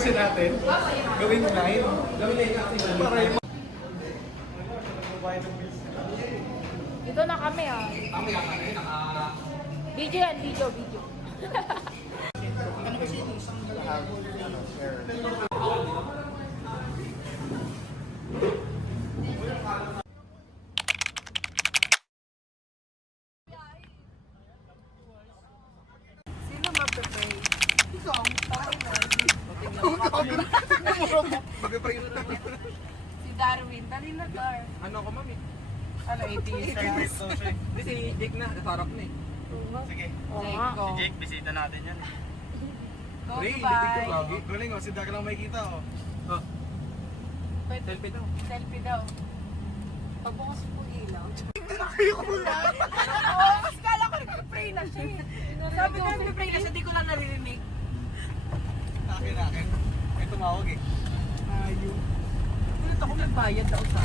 kasi natin, gawin 9. Gawin 9 natin para yung Dito na kami ah. kami naka... Video yan, video. Ano kasi yung isang lahat, share. Sino magpe-pray? Ikaw. Mag-pray na. Si Darwin. Dali na, Dar. Ano ako, mami? Ano, 80 Favorite daw siya. Hindi, si Jake na, nasarap na eh. Sige. Jake ko. Jake, bisita natin yan. Go, Ray, hindi bye. ko lagi. Galing oh, si Dag lang makikita oh. Oh. Pwede. Selfie daw. Selfie daw. Pagbukas po ilaw. Oo, mas kala ko nag-pray na siya eh. Sabi ko nag-pray na siya, di ko lang naririnig. Akin. May tumawag eh. Ayun. Ulit ako nagbayad daw sa...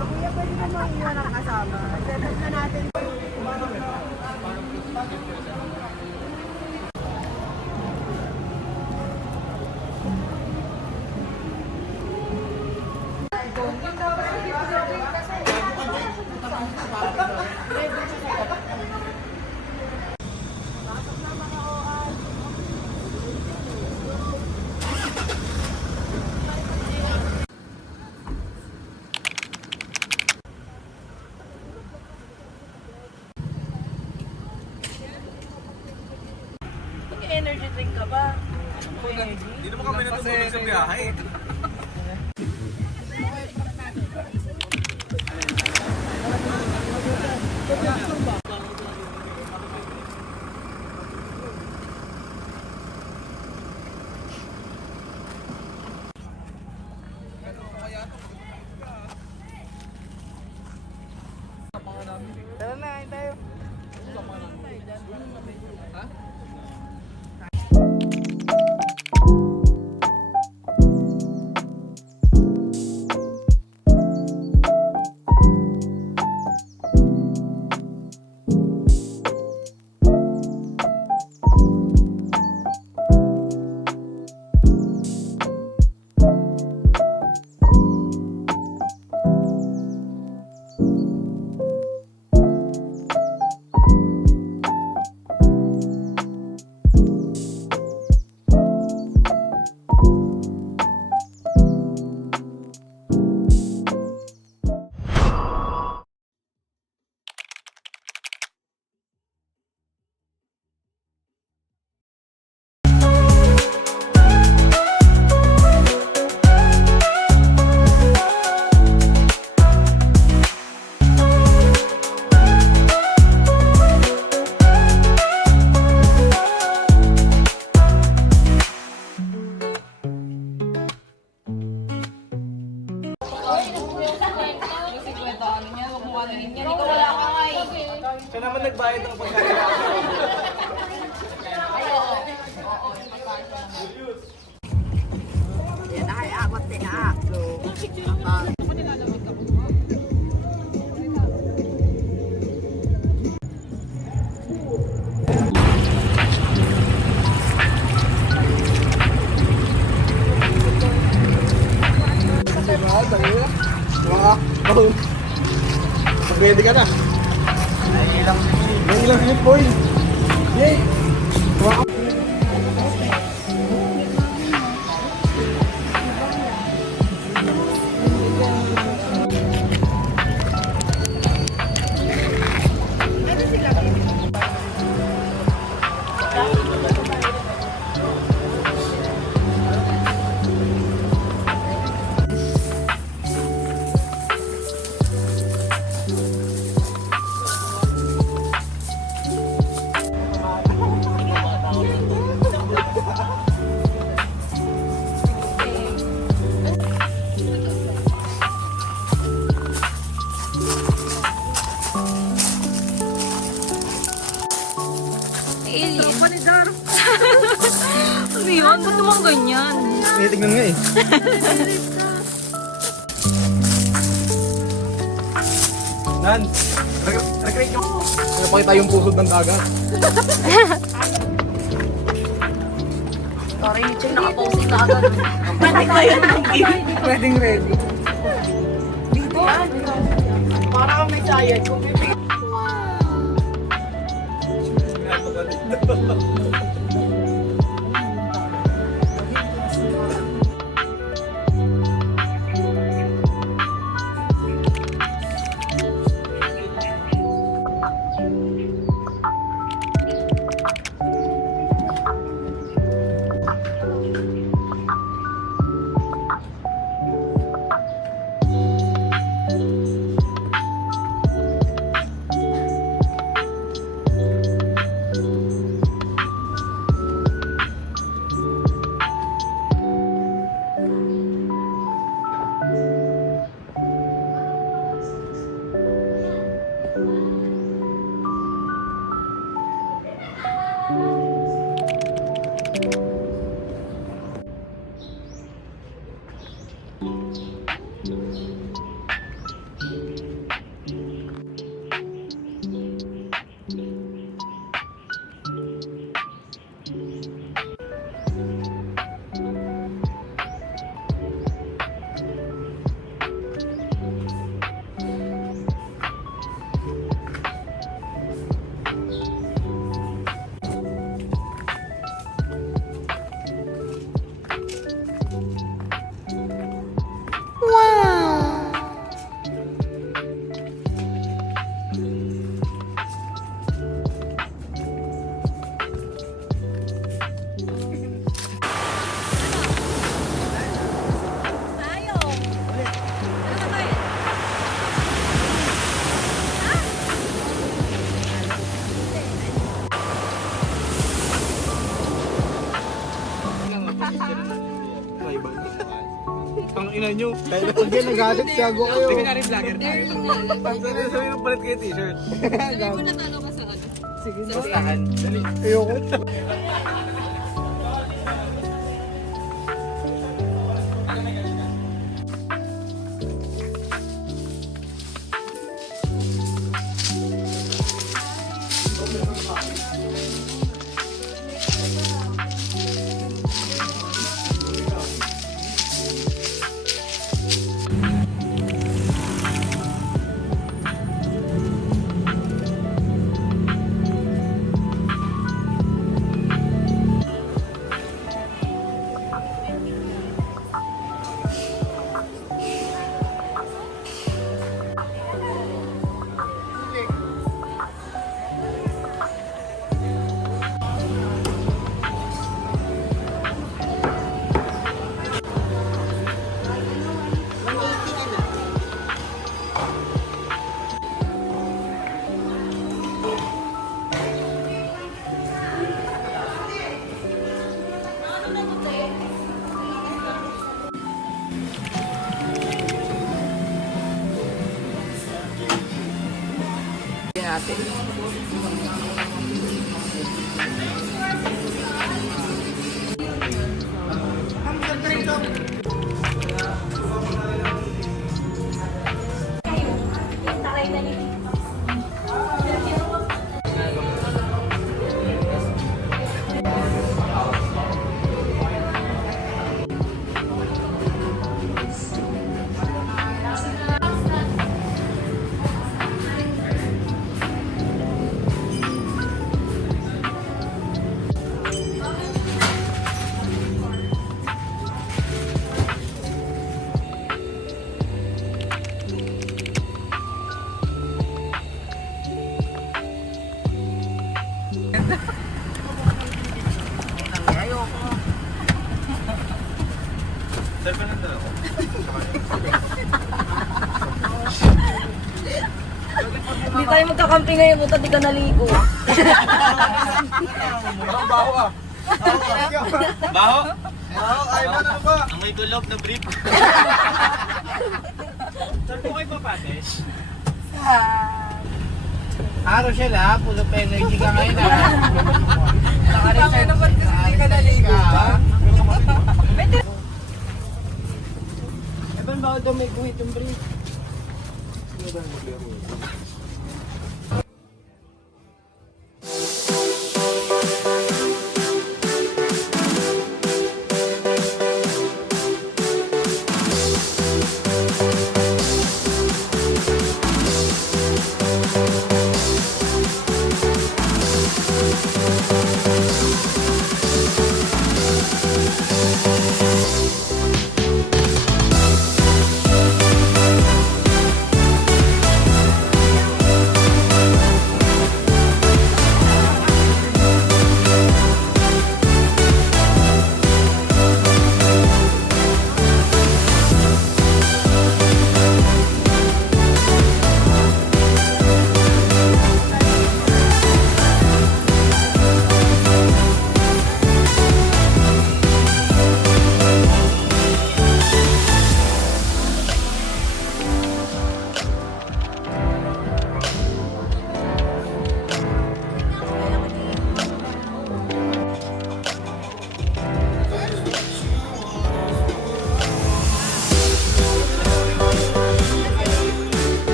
Kuya, pwede na maiwan ang kasama. Setup na natin. Energy drink ka ba? Hindi naman kami natutulog sa biyahe. Tara na, kain tayo. Siya naman nagbayad ng pagkain natin. Yan, nakaiakot din na. Ready ka na? Nailang minute boy. Yay! Ano yun? Ba't naman ganyan? Tingnan nga eh. Nan, recreate nyo. Napakita yung pusod ng dagat. Sorry, Mitchell, nakapost na agad. Pwede ko yun. Pwedeng ready. Dito yan. Para kang may sayad. Kung bibigyan. Ang ina nyo. Huwag yan nagalit, gago kayo. Hindi ka na rin vlogger tayo. Sabi mo palit kayo t-shirt. Sige, Bastahan. Dali. ayoko. Natin. Hindi tayo magkakampi ngayon, buta di ka naligo. Baho ah. Baho? Baho, ay ba na ba? Ang may gulog na brief. Saan po kayo papates? Araw siya la, pulo pa energy ka ngayon ha. Nakareserve naman kasi di ka naligo. Eban ba daw may guhit yung brief?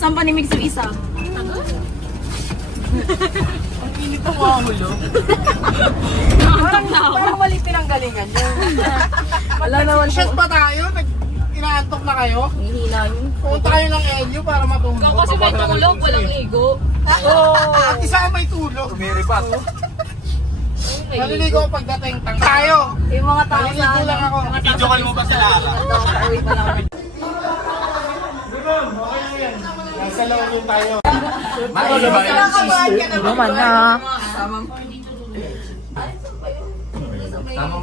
Saan pa ni Mix yung isa? Ang init ang mahulo. Parang mali pinanggalingan yun. Wala naman Shot pa tayo? Inaantok na kayo? Hihina yun. Punta kayo ng Elio para matulog. Kasi may tulog, walang ligo. At isa may tulog. Umiripat. Maliligo pagdating tayo. Yung mga tao sa Maliligo lang ako. Videokan mo ba si Lara? Uwi pa lang. Nasa loob yung tayo. Kinakabahan ka naman na.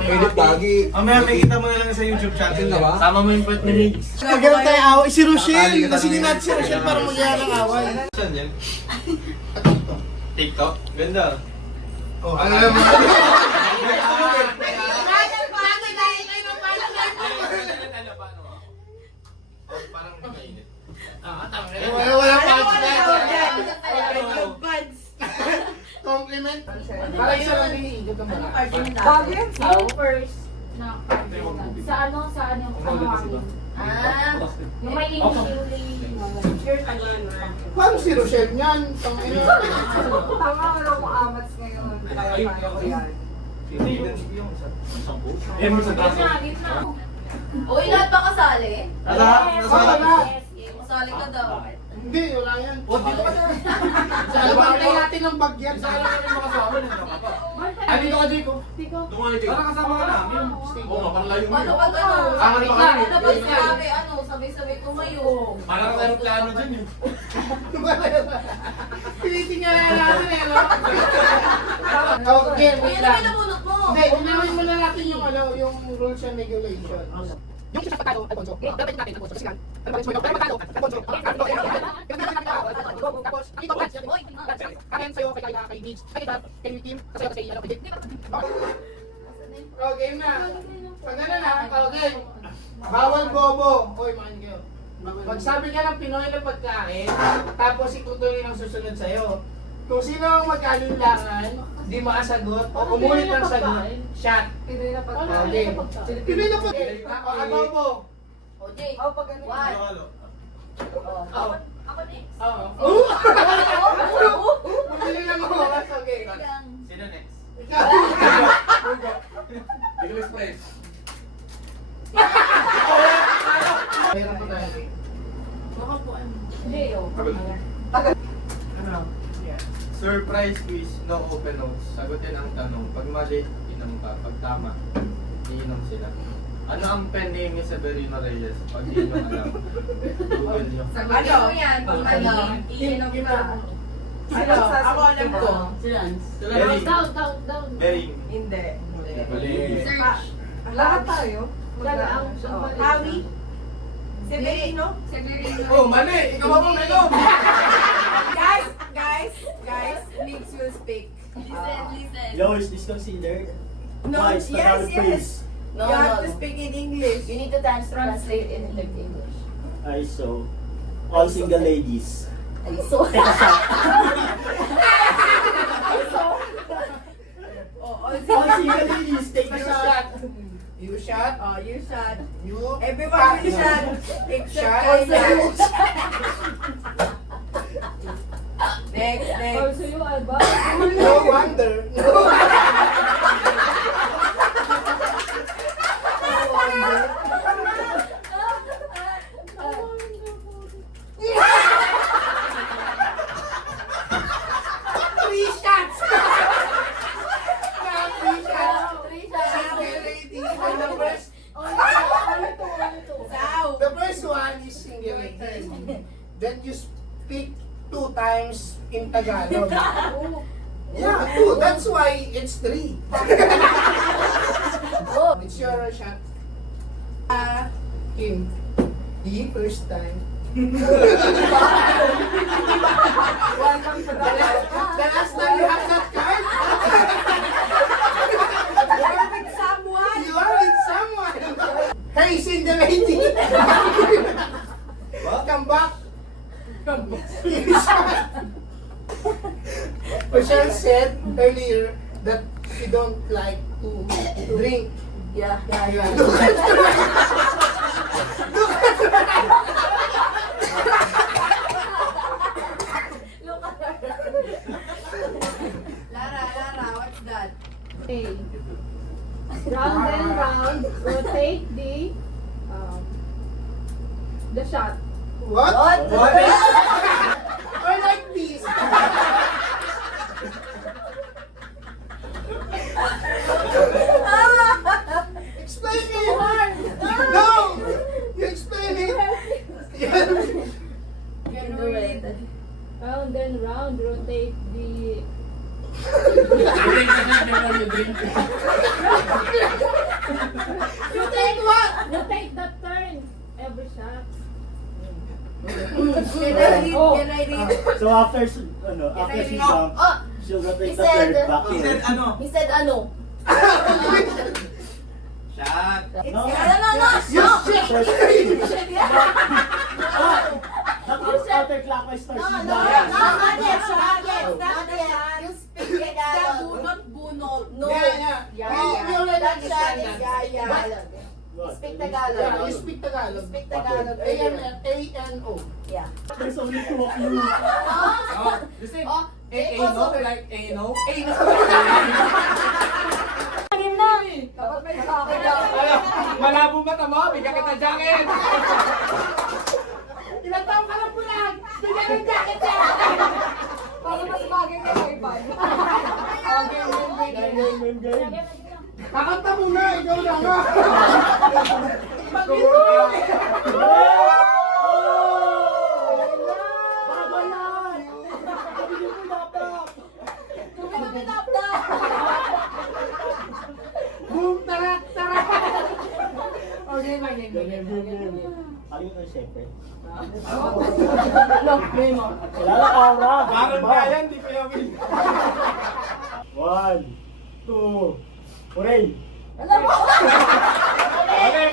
Edit lagi. Mamaya may kita mo na lang sa YouTube channel na ba? Sama mo yung pet ni Mix. Nagkaroon tayo away. Si Rochelle. Kasi din natin si Rochelle para magyaya ng away. Saan yan? TikTok? Ganda. Oh, alam mo. Wala pa ako compliment. Para isa lang din ka muna. Bago yan. First na sa ano yung pangawangin. Yung may years ago. Paano si Rochelle niyan? Tangina. Tama ko lang kung amats ngayon. Kaya ko yan. Gitna. Uy, lahat ba kasali? Yes. Kasali ka daw. Hindi, wala yan. Sa alabantay natin ng bagyan. Sa alabantay mga kasama. Ay, dito ka, Jiko. Para kasama ka namin. Oo, mapanglayo mo. Paano pag ano? Ano ba sabi? Ano? Sabay-sabay tumayo. Parang aeroplano dyan eh. Tinitingnan natin eh, no? Okay, Uy, wait ano ba lang. yung nabunot mo? Hindi, unahin muna natin yung rules and regulations. Yung isa pagkano, Alfonso, dapat natin, Alfonso, kasi lang, ano ba, pero pagkano, Alfonso, tapos, ito, kakayan sa'yo, kay Kaya, kay Diggs, kay Dad, kay Kim, sa'yo, kay Yalo, kay Dick. Okay na. Pag ano na, okay. Bawal bobo. Hoy, makinig kayo. Magsabi ka ng Pinoy na pagkain, tapos itutuloy ang susunod sa'yo. Kung sino ang magkalinlangan, di makasagot, o umulit ang sagot, shot. Pinoy na pagkain. Okay. Pinoy na pagkain. Adobo. O, Jay. Oh, pag ano. One. Oo. Ako next. Oo. Bumili lang ako. Okay. Sino next? Ikaw. English friends. Meron po tayo. Ano? Surprise quiz, no open notes. Sagutin ang tanong. Pag mali, inom ka. Pag tama, iinom sila. Ano ang pen name ni Severino Reyes? Pag di mo alam, Google nyo. Sabi mo yan. Kung ano, iinom ka. Ano? Ako alam ko. Bering. Down. Bering. Hindi. Mali. Search. Lahat tayo. Hawi. Severino? Oh, mali! Ikaw ako meron! Guys, Mix will speak. Listen. Lois is considered No, twice the yes, valid yes. phrase. You have to speak in English. You need to translate in English. I saw all single ladies. So, Take a shot. Oh, All single ladies, take a shot. You shot. Oh, you shot. You. Everyone will shot. Except Shot. Kayla. Next. No wonder. Three shots. Single lady. And the first. The first one is single lady. Then you speak 2 times in Tagalog. Yeah, 2. That's why it's 3. It's your shot. Kim, the first time. Welcome to the The last time you have that card, You're with someone. you are with someone. Hey, single lady. Come back. Michelle said earlier that she don't like to drink. yeah. Okay. Round and round. Rotate the shot. What? What? Or like this. Explain it. No. You explain it. Can do it. Round and round. Rotate the... Rotate what? Rotate the turn. Every shot. Can I read? So after after she jump, she'll rotate the third back He said in. ano? He said ano? Shot. No, No. that's counterclockwise starts No, with no, that. not yet. You speak Tagalog. Bunot. No. Yeah. We already That shot understand is that. Tagalog. What? Speak Yeah, Tagalog. you speak Tagalog. Speak Tagalog. A-N-O. Yeah. There's only two of you. Oh, listen. Oh, A also no, like A no. Dapat may Malabo mata mo, bigyan kita jacket. Ilang taong ka lang po lang. Bigyan ng jacket niya. Para mas bagay kay Ivan. Game. Kakanta muna, ikaw na nga. Bago yan! Sabi niyo po dapat! Boom, tarak, tarak. Okay, Game. Ano yung siyempre? Look, play mo. Kilala aura! Parang Ba? kaya, hindi ko yung win. 1, 2, hooray! Alam mo? Mali.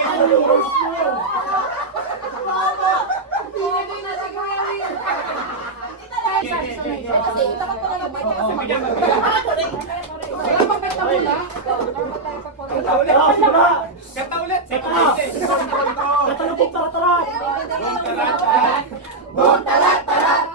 Ano yung rules mo? Kasi itapat mo na lang ba? Kanta ulit. Ah, simula! Kanta ulit. Teka! Konto. Katalupog tarat! Boom, tarat, tarat.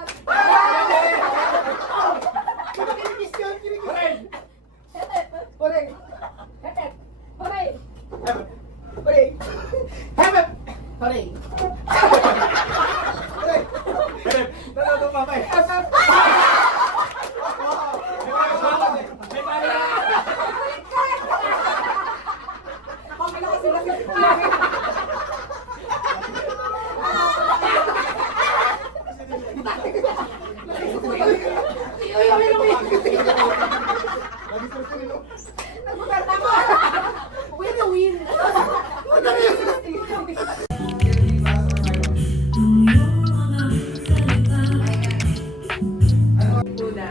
Nanalo pa kayo. Win na win. Una.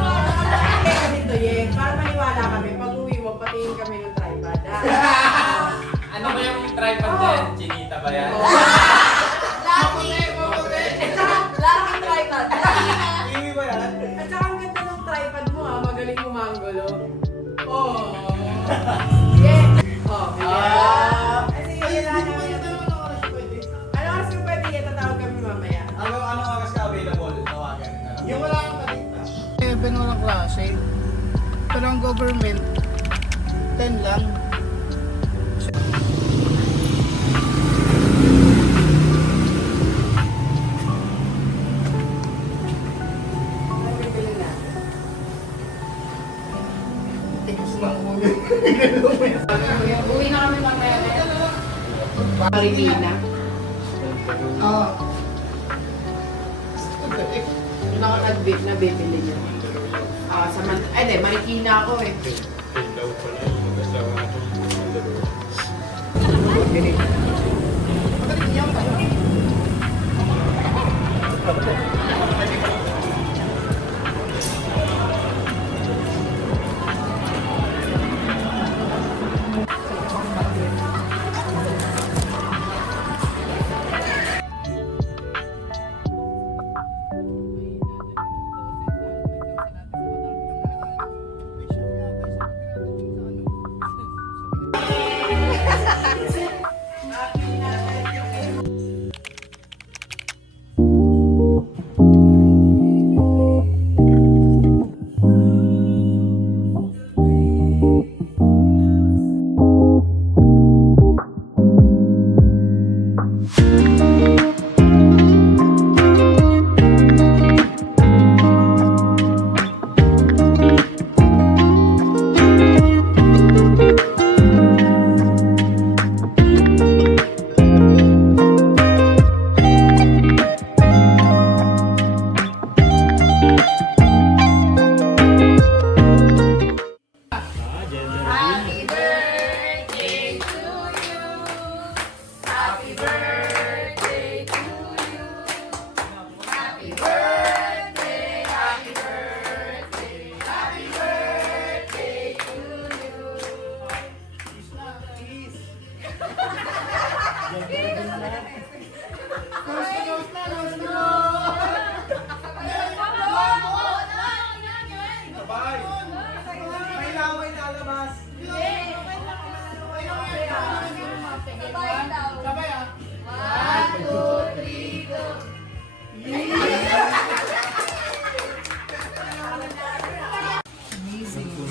Ganito, Ye. Para maniwala kami, pag uwi mo, patingin kami ng tripod. Ano ba yung tripod din? Chinita ba yan? Laking tripod. Kiwi ba yan? At saka ang ganda ng tripod mo, magaling mo manggulo. Oh. Yeah. Oh, sige, yun lang namin. Ano oras ka pwede? Tatawag kami mamaya. Ano oras ka available? Tawagan. Yung wala kang kalita. Even walang klase. Pero ang government, 10 lang. Uwi na kami mamaya. Marikina. Oo. Yung naka-admit na bibili niya. Marikina ako eh.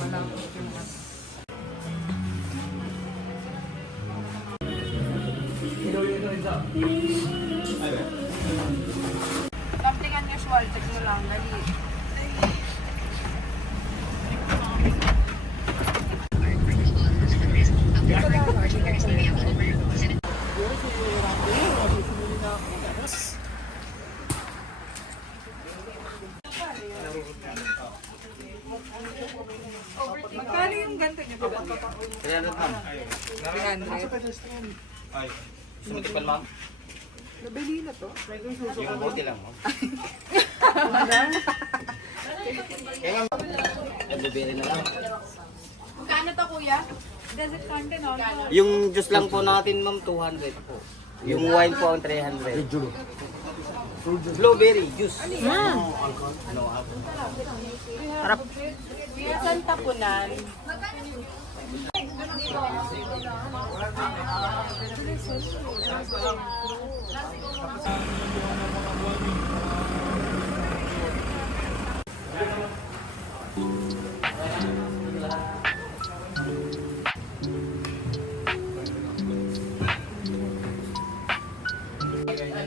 Something unusual, check mo lang. Dali. Magkano yung ganito niyo? 300 ma'am. 300. Ay, sumitipan ma'am. Nabili na to. Yung buti lang ma'am. Kaya ma'am, nabibili na lang. Magkano to kuya? Desert content no? Yung juice lang po natin, ma'am, 200 po. Yung wine po ang 300. Blueberry juice. Minsan tapunan.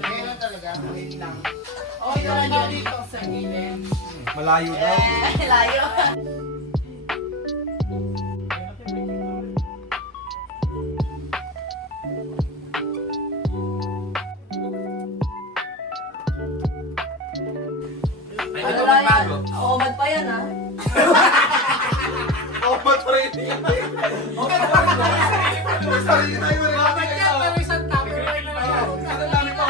Ngayon talaga, wait lang. Okay ka na dito sa gilid. Malayo daw. Layo. Ano ba bago? Omad pa yan ah. Oh, ba't pa rin yan? Okay na ba? Sarili tayo mo rin. Bakit yan? Pero isang tupperware na lang. Ano lang ito?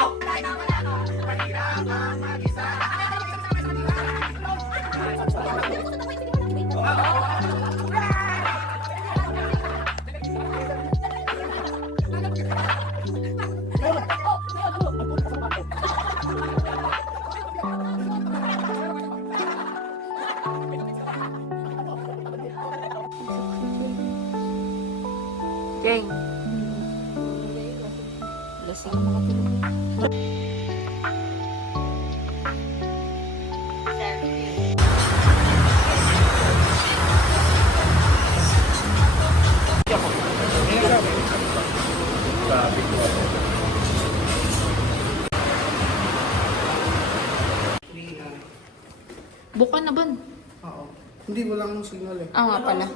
Jeng. Lasing na makatulog. Buka na ba? Oo. Hindi mo lang ng signal eh. Ah, nga pala.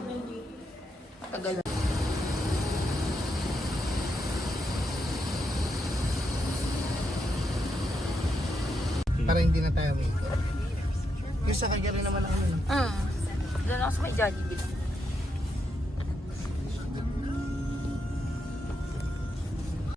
Tagal. Para hindi na tayo may ikot. Yung sa kanya rin naman ang ano. Doon ako sa may Jollibee.